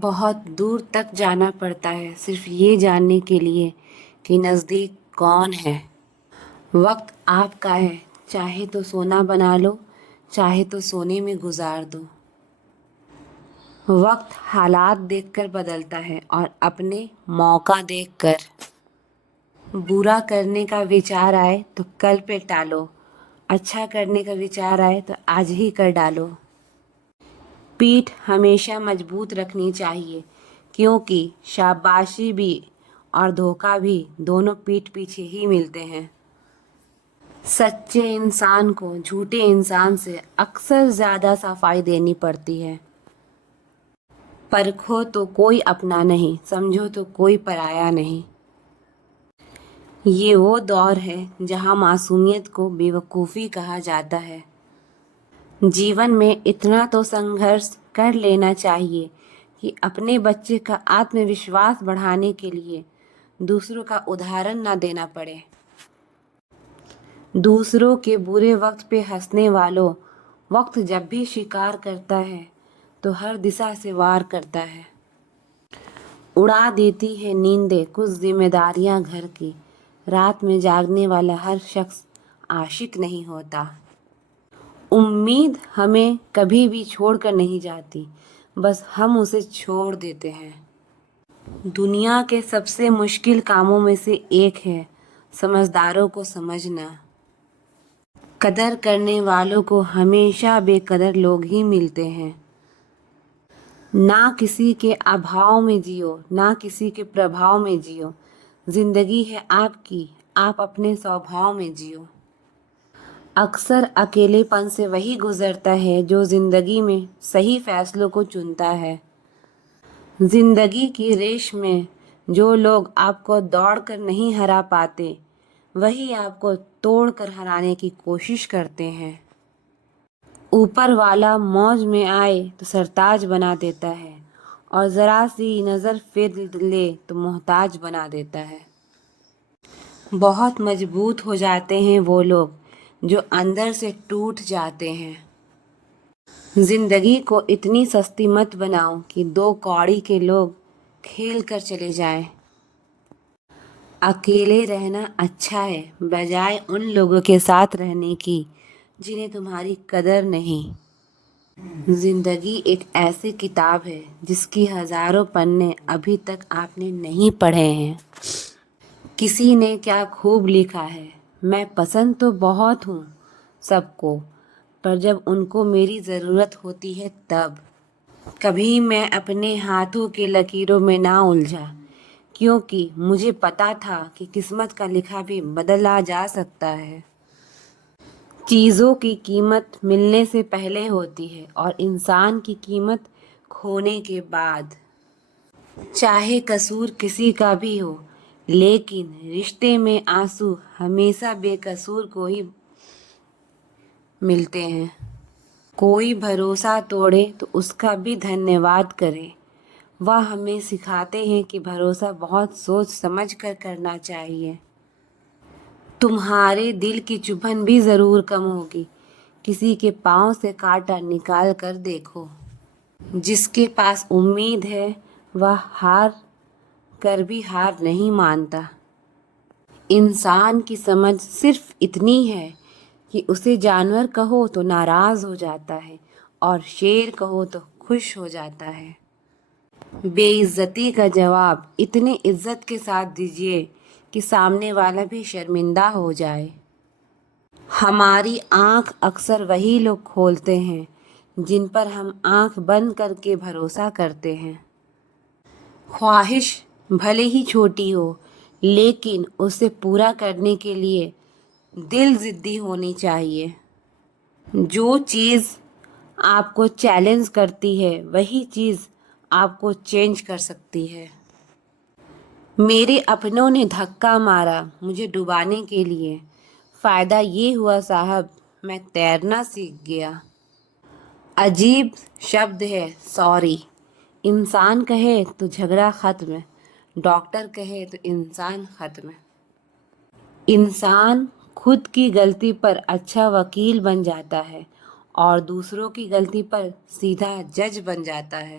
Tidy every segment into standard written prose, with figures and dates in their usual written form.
بہت دور تک جانا پڑتا ہے صرف یہ جاننے کے لیے کہ نزدیک کون ہے۔ وقت آپ کا ہے، چاہے تو سونا بنا لو، چاہے تو سونے میں گزار دو۔ وقت حالات دیکھ کر بدلتا ہے اور اپنے موقع دیکھ کر۔ برا کرنے کا وچار آئے تو کل پہ ٹالو، اچھا کرنے کا وچار آئے تو آج ہی کر ڈالو۔ پیٹھ ہمیشہ مضبوط رکھنی چاہیے، کیونکہ شاباشی بھی اور دھوکہ بھی دونوں پیٹھ پیچھے ہی ملتے ہیں۔ سچے انسان کو جھوٹے انسان سے اکثر زیادہ صفائی دینی پڑتی ہے۔ پرکھو تو کوئی اپنا نہیں، سمجھو تو کوئی پرایا نہیں۔ یہ وہ دور ہے جہاں معصومیت کو بے وقوفی کہا جاتا ہے۔ جیون میں اتنا تو سنگھرش کر لینا چاہیے کہ اپنے بچے کا آتم وشواس بڑھانے کے لیے دوسروں کا ادہارن نہ دینا پڑے۔ دوسروں کے برے وقت پہ ہنسنے والوں، وقت جب بھی شکار کرتا ہے تو ہر دشا سے وار کرتا ہے۔ اڑا دیتی ہے نیندیں کچھ ذمہ داریاں گھر کی، رات میں جاگنے والا ہر شخص عاشق نہیں ہوتا۔ امید ہمیں کبھی بھی چھوڑ کر نہیں جاتی، بس ہم اسے چھوڑ دیتے ہیں۔ دنیا کے سب سے مشکل کاموں میں سے ایک ہے سمجھداروں کو سمجھنا۔ قدر کرنے والوں کو ہمیشہ بے قدر لوگ ہی ملتے ہیں۔ نہ کسی کے ابھاؤ میں جیو، نہ کسی کے پربھاؤ میں جیو۔ زندگی ہے آپ کی، آپ اپنے سوبھاؤ میں جیو۔ اکثر اکیلے پن سے وہی گزرتا ہے جو زندگی میں صحیح فیصلوں کو چنتا ہے۔ زندگی کی ریس میں جو لوگ آپ کو دوڑ کر نہیں ہرا پاتے، وہی آپ کو توڑ کر ہرانے کی کوشش کرتے ہیں۔ اوپر والا موج میں آئے تو سرتاج بنا دیتا ہے اور ذرا سی نظر پھیر لے تو محتاج بنا دیتا ہے۔ بہت مضبوط ہو جاتے ہیں وہ لوگ جو اندر سے ٹوٹ جاتے ہیں۔ زندگی کو اتنی سستی مت بناؤ کہ دو کوڑی کے لوگ کھیل کر چلے جائیں۔ اکیلے رہنا اچھا ہے بجائے ان لوگوں کے ساتھ رہنے کی جنہیں تمہاری قدر نہیں۔ زندگی ایک ایسی کتاب ہے جس کی ہزاروں پنے ابھی تک آپ نے نہیں پڑھے ہیں۔ کسی نے کیا خوب لکھا ہے، میں پسند تو بہت ہوں سب کو، پر جب ان کو میری ضرورت ہوتی ہے تب۔ کبھی میں اپنے ہاتھوں کے لکیروں میں نہ الجھا، کیونکہ مجھے پتا تھا کہ قسمت کا لکھا بھی بدلا جا سکتا ہے۔ چیزوں کی قیمت ملنے سے پہلے ہوتی ہے اور انسان کی قیمت کھونے کے بعد۔ چاہے قصور کسی کا بھی ہو، لیکن رشتے میں آنسو ہمیشہ بے قصور کو ہی ملتے ہیں۔ کوئی بھروسہ توڑے تو اس کا بھی دھنیہ واد کرے۔ وہ ہمیں سکھاتے ہیں کہ بھروسہ بہت سوچ سمجھ کر کرنا چاہیے۔ تمہارے دل کی چبھن بھی ضرور کم ہوگی، کسی کے پاؤں سے کانٹا نکال کر دیکھو۔ جس کے پاس امید ہے وہ ہار کر بھی ہار نہیں مانتا۔ انسان کی سمجھ صرف اتنی ہے کہ اسے جانور کہو تو ناراض ہو جاتا ہے اور شیر کہو تو خوش ہو جاتا ہے۔ بے عزتی کا جواب اتنی عزت کے ساتھ دیجیے کہ سامنے والا بھی شرمندہ ہو جائے۔ ہماری آنکھ اکثر وہی لوگ کھولتے ہیں جن پر ہم آنکھ بند کر کے بھروسہ کرتے ہیں۔ خواہش بھلے ہی چھوٹی ہو، لیکن اسے پورا کرنے کے لیے دل ضدی ہونی چاہیے۔ جو چیز آپ کو چیلنج کرتی ہے وہی چیز آپ کو چینج کر سکتی ہے۔ میرے اپنوں نے دھکا مارا مجھے ڈبانے کے لیے، فائدہ یہ ہوا صاحب میں تیرنا سیکھ گیا۔ عجیب شبد ہے سوری۔ انسان کہے تو جھگڑا ختم، ڈاکٹر کہے تو انسان ختم۔ انسان خود کی غلطی پر اچھا وکیل بن جاتا ہے اور دوسروں کی غلطی پر سیدھا جج بن جاتا ہے۔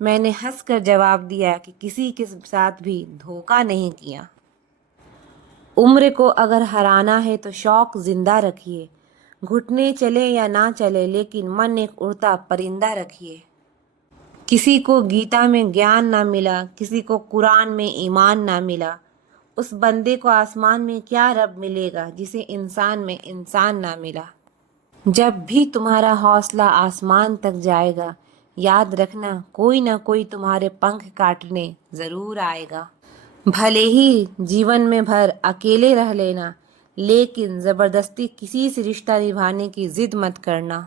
میں نے ہنس کر جواب دیا کہ کسی کے ساتھ بھی دھوکہ نہیں کیا۔ عمر کو اگر ہرانا ہے تو شوق زندہ رکھیے، گھٹنے چلے یا نہ چلے لیکن من ایک اڑتا پرندہ رکھیے۔ کسی کو گیتا میں گیان نہ ملا، کسی کو قرآن میں ایمان نہ ملا، اس بندے کو آسمان میں کیا رب ملے گا جسے انسان میں انسان نہ ملا۔ جب بھی تمہارا حوصلہ آسمان تک جائے گا، یاد رکھنا کوئی نہ کوئی تمہارے پنکھ کاٹنے ضرور آئے گا۔ بھلے ہی جیون میں بھر اکیلے رہ لینا، لیکن زبردستی کسی سے رشتہ نبھانے کی ضد مت کرنا۔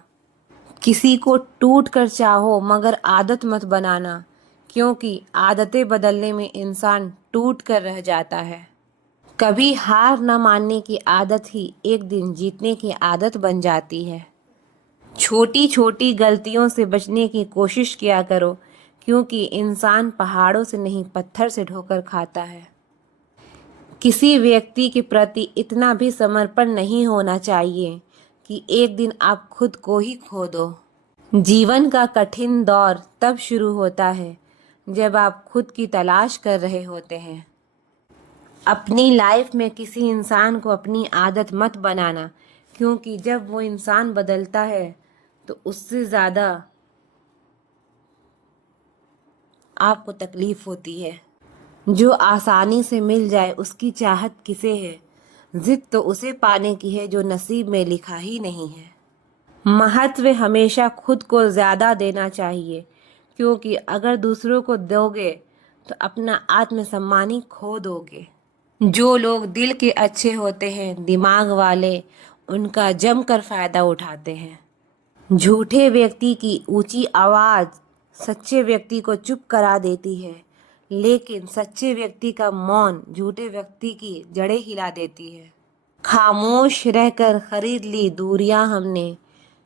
کسی کو ٹوٹ کر چاہو مگر عادت مت بنانا، کیونکہ عادتیں بدلنے میں انسان ٹوٹ کر رہ جاتا ہے۔ کبھی ہار نہ ماننے کی عادت ہی ایک دن جیتنے کی عادت بن جاتی ہے۔ چھوٹی چھوٹی غلطیوں سے بچنے کی کوشش کیا کرو، کیونکہ انسان پہاڑوں سے نہیں پتھر سے ٹھوکر کھاتا ہے۔ کسی ویکتی کے پرتی اتنا بھی سمرپن نہیں ہونا چاہیے کہ ایک دن آپ خود کو ہی کھو دو۔ جیون کا کٹھن دور تب شروع ہوتا ہے جب آپ خود کی تلاش کر رہے ہوتے ہیں۔ اپنی لائف میں کسی انسان کو اپنی عادت مت بنانا، کیونکہ جب وہ انسان بدلتا ہے تو اس سے زیادہ آپ کو تکلیف ہوتی ہے۔ جو آسانی سے مل جائے اس کی چاہت کسے ہے؟ ضد تو اسے پانے کی ہے جو نصیب میں لکھا ہی نہیں ہے۔ مہتو ہمیشہ خود کو زیادہ دینا چاہیے، کیونکہ اگر دوسروں کو دو گے تو اپنا آتم سمان ہی کھو دو گے۔ جو لوگ دل کے اچھے ہوتے ہیں، دماغ والے، ان کا جم کر فائدہ اٹھاتے ہیں۔ جھوٹے ویکتی کی اونچی آواز سچے ویکتی کو چپ کرا دیتی ہے، لیکن سچے ویکتی کا مون جھوٹے ویکتی کی جڑیں ہلا دیتی ہے۔ خاموش رہ کر خرید لی دوریاں ہم نے،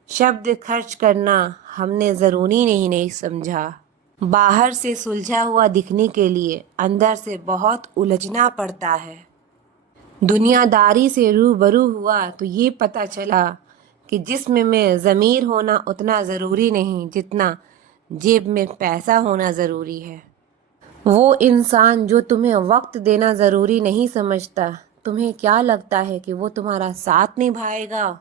شبد خرچ کرنا ہم نے ضروری نہیں سمجھا۔ باہر سے سلجھا ہوا دکھنے کے لیے اندر سے بہت الجھنا پڑتا ہے۔ دنیا داری سے روبرو ہوا تو یہ پتہ چلا کہ جسم میں ضمیر ہونا اتنا ضروری نہیں جتنا جیب میں پیسہ ہونا ضروری ہے۔ وہ انسان جو تمہیں وقت دینا ضروری نہیں سمجھتا، تمہیں کیا لگتا ہے کہ وہ تمہارا ساتھ نبھائے گا؟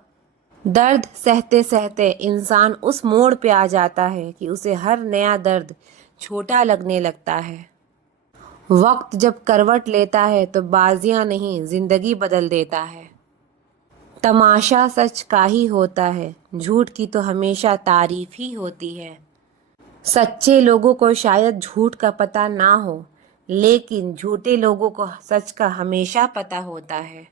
درد سہتے سہتے انسان اس موڑ پہ آ جاتا ہے کہ اسے ہر نیا درد چھوٹا لگنے لگتا ہے۔ وقت جب کروٹ لیتا ہے تو بازیاں نہیں زندگی بدل دیتا ہے۔ تماشا سچ کا ہی ہوتا ہے، جھوٹ کی تو ہمیشہ تعریف ہی ہوتی ہے۔ سچے لوگوں کو شاید جھوٹ کا پتہ نہ ہو، لیکن جھوٹے لوگوں کو سچ کا ہمیشہ پتہ ہوتا ہے۔